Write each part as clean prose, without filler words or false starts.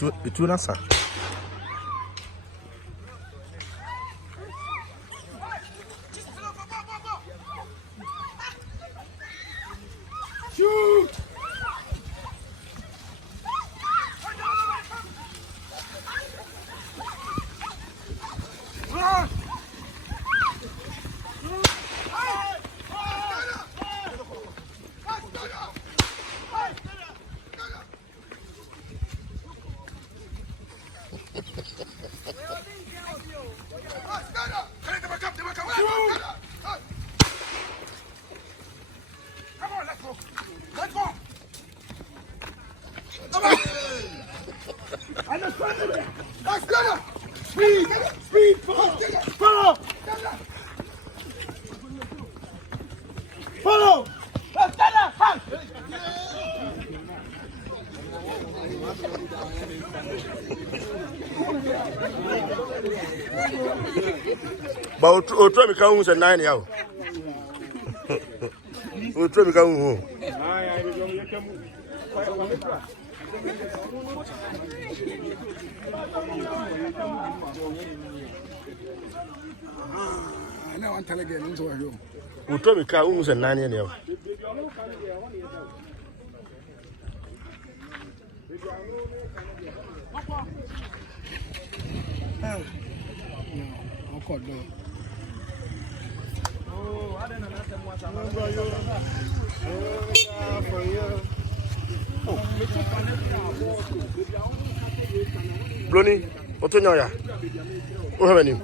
Itu nasa. Shoot! Speed, follow! But o try me can say 9 yawo. O try me can who. Now I'm telling you, O try me can who say 9 yawo. Bloni, what on ya? What have you?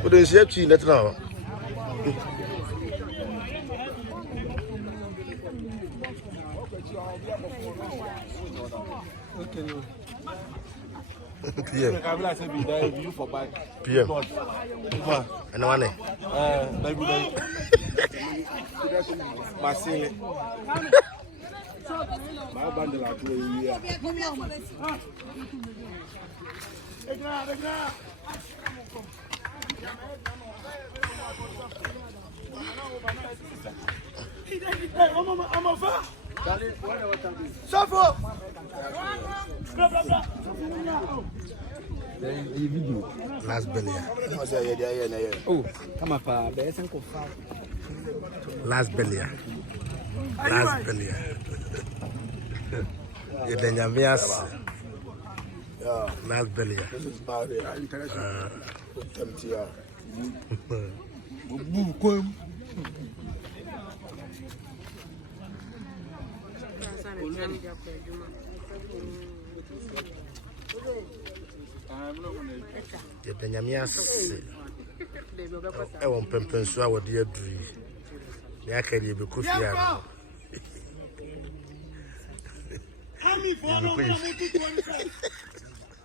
What is your tea net now? PM. PM. And one day. My bundle are to Last belly. Oh, come up, there's Uncle Last belly. Last belly. You then you miss. Last belly. This is bad. You then you miss. I want pempen so I would dear do. Ya carry be kufia. Ami for no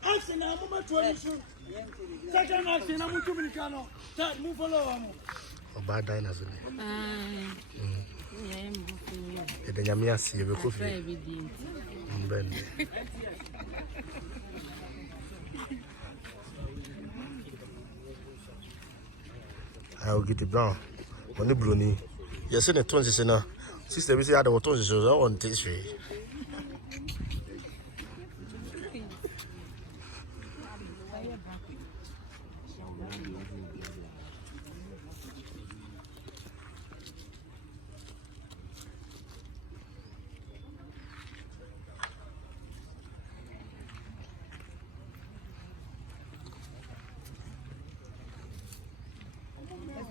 action na mo matwalisho. Second action na mutu bilikano. Third move follow am. Oba diners ni. You then you miss you be kufia. Ben. I will get it brown. On the bruni. Yes, in the 20s now. Sister, we say I don't want to show on this way.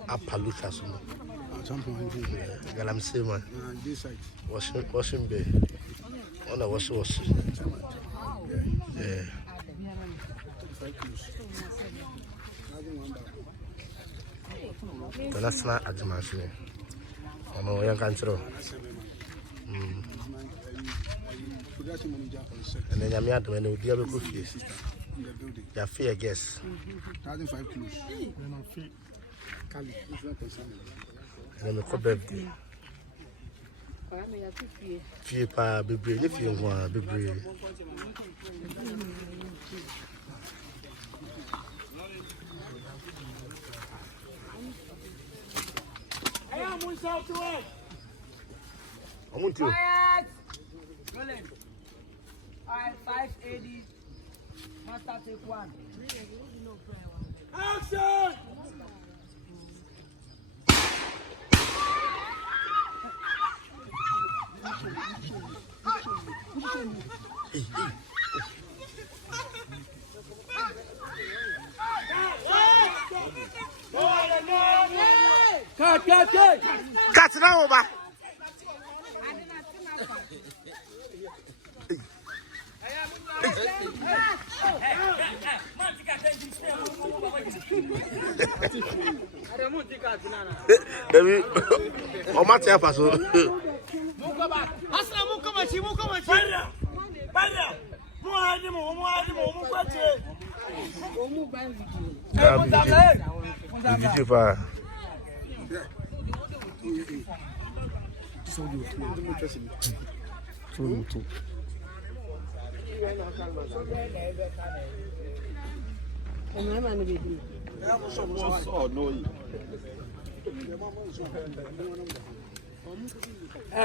Apalucha sono. Galamsey man. Washing bay. On the wash. Yeah. The national adjuration. On the young country. And then you have when you deal with coffee. You are fair guess. 1,005 kilos. And then the birthday. Fie pa bebre ye fie nwa bebre. Aya mun south to it. Amuntu. 580. Master take 1. Action! Cut now, over. Oh, my dear, Paso.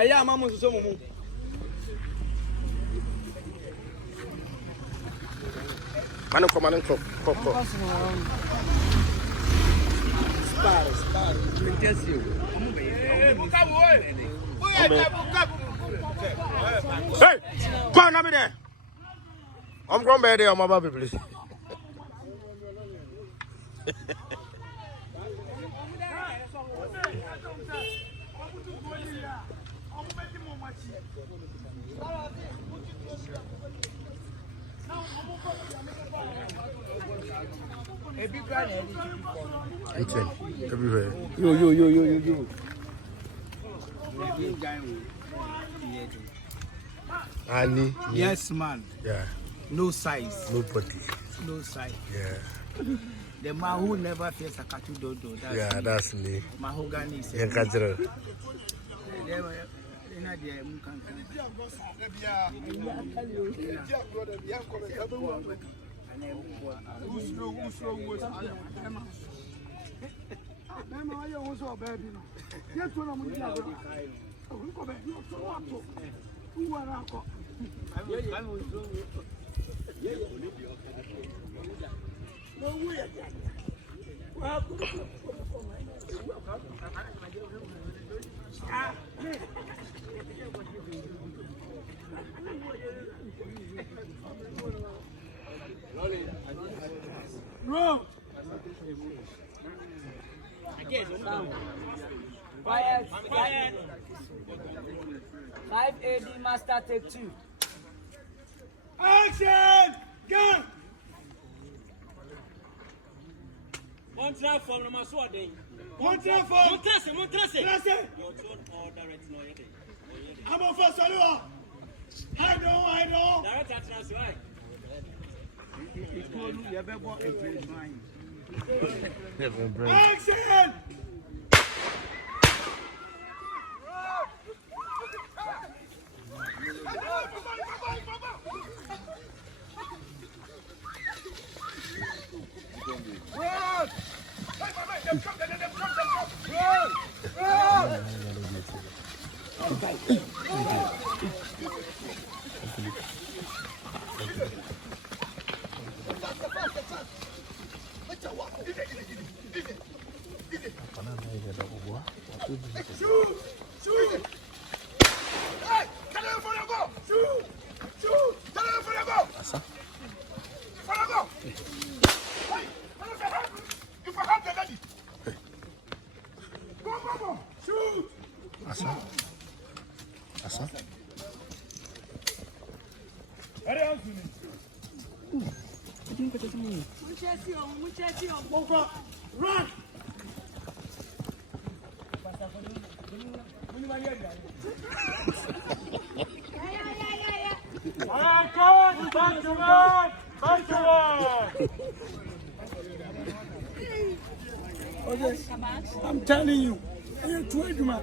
Yeah, Mamma, so Man, come on, come. Hey, go on, I'm there. I'm going back there, my baby, please. Everywhere. Yo. Annie. Yes, man. Yeah. No size. Nobody. No size. Yeah. The man who never feels a cattle dodo. Yeah, that's me. Mahogany. Yeah, Kajira. Bro! Quiet. 580. Master take 2. Action! Go! Montra from the Maswadi. Montrase! Your tone or direct no yet. I'm a first follower! I know! Direct at us, right? Action! Run! I'm telling you, I'm telling you.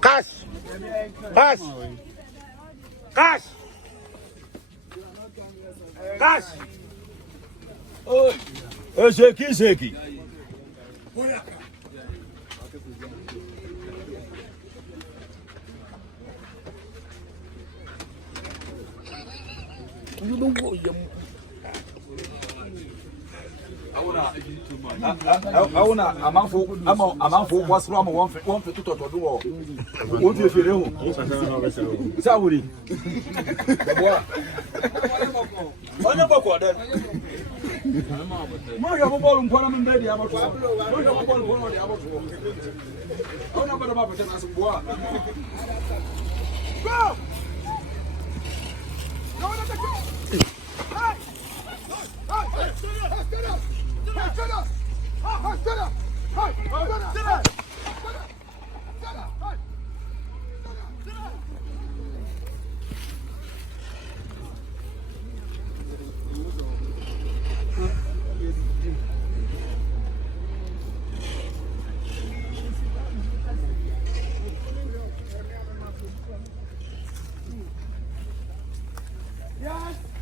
Cash. Cash. Cash. Cash. Oh, shaky. I wanna a man for what's wrong. One for 2 to do. What if you know? Saudi. What about that? Mario Ball and Panama Baby. I'm Yes.